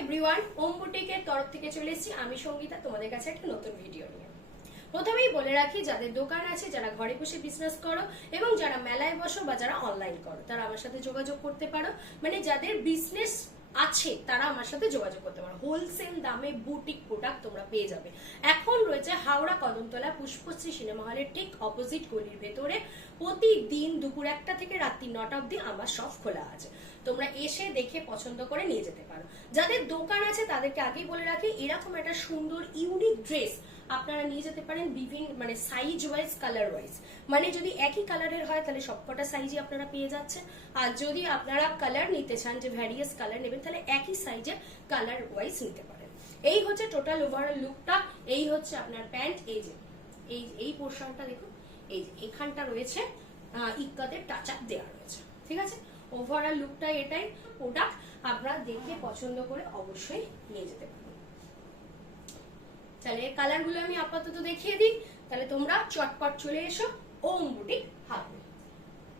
Everyone, ওম বুটিকের তরফ থেকে চলে এসেছি আমি সঙ্গীতা তোমাদের কাছে একটা নতুন ভিডিও নিয়ে। প্রথমেই বলে রাখি, যাদের দোকান আছে, যারা ঘরে বসে বিজনেস করো এবং যারা মেলায় বসো বা যারা অনলাইন করো, তারা আমার সাথে যোগাযোগ করতে পারো। মানে যাদের বিজনেস আছে তারা আমার সাথে যোগাযোগ করতে পারো। হোলসেল দামে বুটিক প্রোডাক্ট তোমরা পেয়ে যাবে। এখন রয়েছে হাওড়া কদমতলা পুষ্পশ্রী সিনেমা হলের ঠিক অপোজিট গলির ভেতরে। প্রতিদিন দুপুর 1টা থেকে রাত্রি 9টা অবধি আমার শপ খোলা আছে। তোমরা এসে দেখে পছন্দ করে নিয়ে যেতে পারো। যাদের দোকান আছে তাদেরকে আগেই বলে রাখি, এরকম একটা সুন্দর ইউনিক ড্রেস আপনারা নিয়ে যেতে পারেন বিভিন্ন মানে সাইজ ওয়াইজ, কালার ওয়াইজ। মানে যদি একই কালারের হয় তাহলে সবকটা সাইজই আপনারা পেয়ে যাচ্ছেন। আর যদি আপনারা কালার নিতে চান, যে ভ্যারিয়াস কালার নেবেন, তাহলে একই সাইজের কালার ওয়াইজ নিতে পারেন। এই হচ্ছে টোটাল ওভারঅল লুকটা। এই হচ্ছে আপনার প্যান্ট। এই যে এই পোর্শনটা দেখুন, এই যে এখানটা রয়েছে ইক্কাতের টাচ আপ দেওয়া রয়েছে। ঠিক আছে, ওভারঅল লুকটা এটাই। প্রোডাক্ট আপনারা দেখে পছন্দ করে অবশ্যই নিয়ে যেতে পারেন। তাহলে এর কালার গুলো আমি আপাতত দেখিয়ে দিই, তাহলে তোমরা চটপট চলে এসো ওম বুটিক হাতে।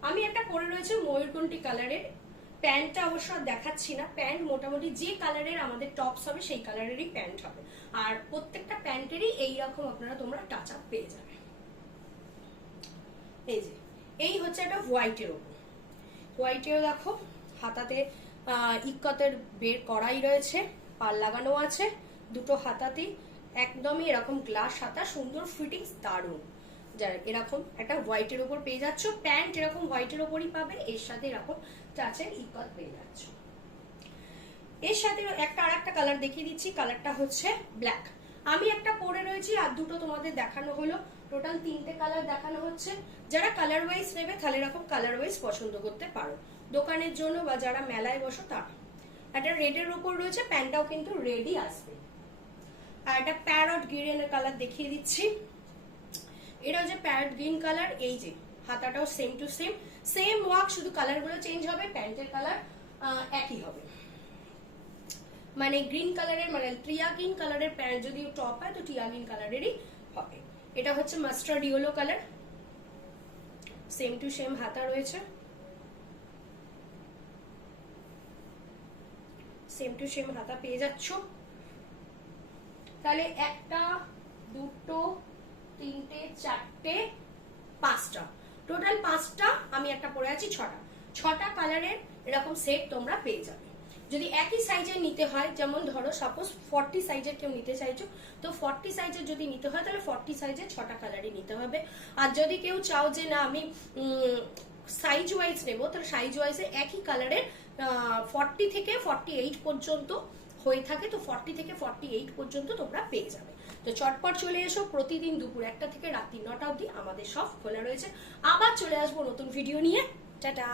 আমি একটা পরে রয়েছে ময়ূরকণ্ঠী কালারের প্যান্টটা, অবশ্য দেখাচ্ছি না। প্যান্ট মোটামুটি যে কালারের আমাদের টপস হবে সেই কালারেরই প্যান্ট হবে। আর প্রত্যেকটা প্যান্টেরই এইরকম আপনারা তোমরা টাচ আপ পেয়ে যাবে। এই যে এই হচ্ছে একটা হোয়াইটের ওপর। হোয়াইটেও দেখো হাতাতে ইক্কতের বের করাই রয়েছে, পাল লাগানো আছে দুটো হাতাতেই। একদমই এরকম গ্লাস হাতা, সুন্দর ফিটিংস, দারুণ। যারা এরকম একটা হোয়াইটের ওপর পেয়ে যাচ্ছ, প্যান্ট এরকম হোয়াইটের ওপরই পাবে, এর সাথে এরকম টাচের ইক্কত পেয়ে যাচ্ছ। এর সাথে একটা আর একটা কালার দেখিয়ে দিচ্ছি, কালারটা হচ্ছে ব্ল্যাক। আমি একটা পরে রয়েছি আর দুটো তোমাদের দেখানো হলো, টোটাল 3টে কালার দেখানো হচ্ছে। যারা কালার ওয়াইজ নেবে তাহলে এরকম কালার ওয়াইজ পছন্দ করতে পারো দোকানের জন্য বা যারা মেলায় বসো তারা। একটা রেডের উপর রয়েছে, প্যান্টটাও কিন্তু রেডই আসবে। আর একটা প্যারট গ্রিনের কালার দেখিয়ে দিচ্ছি। এটা হচ্ছে প্যারট গ্রিন কালার। এই যে হাতাটাও সেম টু সেম ওয়ার্ক, শুধু কালার গুলো চেঞ্জ হবে, প্যান্টের কালার একই হবে। মানে গ্রিন কালারের, মানে টিয়া গ্রিন কালারের প্যান্ট যদি টপ হয় তো টিয়া গ্রিন কালারেরই হবে। এটা হচ্ছে mustard yellow colour, same to same হাতা রয়েছে, সেম টু সেম হাতা পেয়ে যাচ্ছ। তাহলে 1টা 2টো 3টে 4টে 5টা, টোটাল 5টা। আমি একটা পরে আছি 6টা কালারের এরকম সেট তোমরা পেয়ে যাবে। যদি একই সাইজের নিতে হয়, যেমন ধরো সাপোজ 40 সাইজের কেউ নিতে চাইছো, তো 40 সাইজের যদি নিতে হয় তাহলে 40 সাইজের 6টা কালারই নিতে হবে। আর যদি কেউ চাও যে না আমি সাইজ ওয়াইজ নেবো, তাহলে সাইজ ওয়াইজে একই কালারের 40 থেকে 48 পর্যন্ত হয়ে থাকে, তো 40 থেকে 48 পর্যন্ত তোমরা পেয়ে যাবে। তো চটপট চলে এসো। প্রতিদিন দুপুর 1টা থেকে রাত্রি 9টা অবধি আমাদের সব খোলা রয়েছে। আবার চলে আসবো নতুন ভিডিও নিয়ে। টাটা।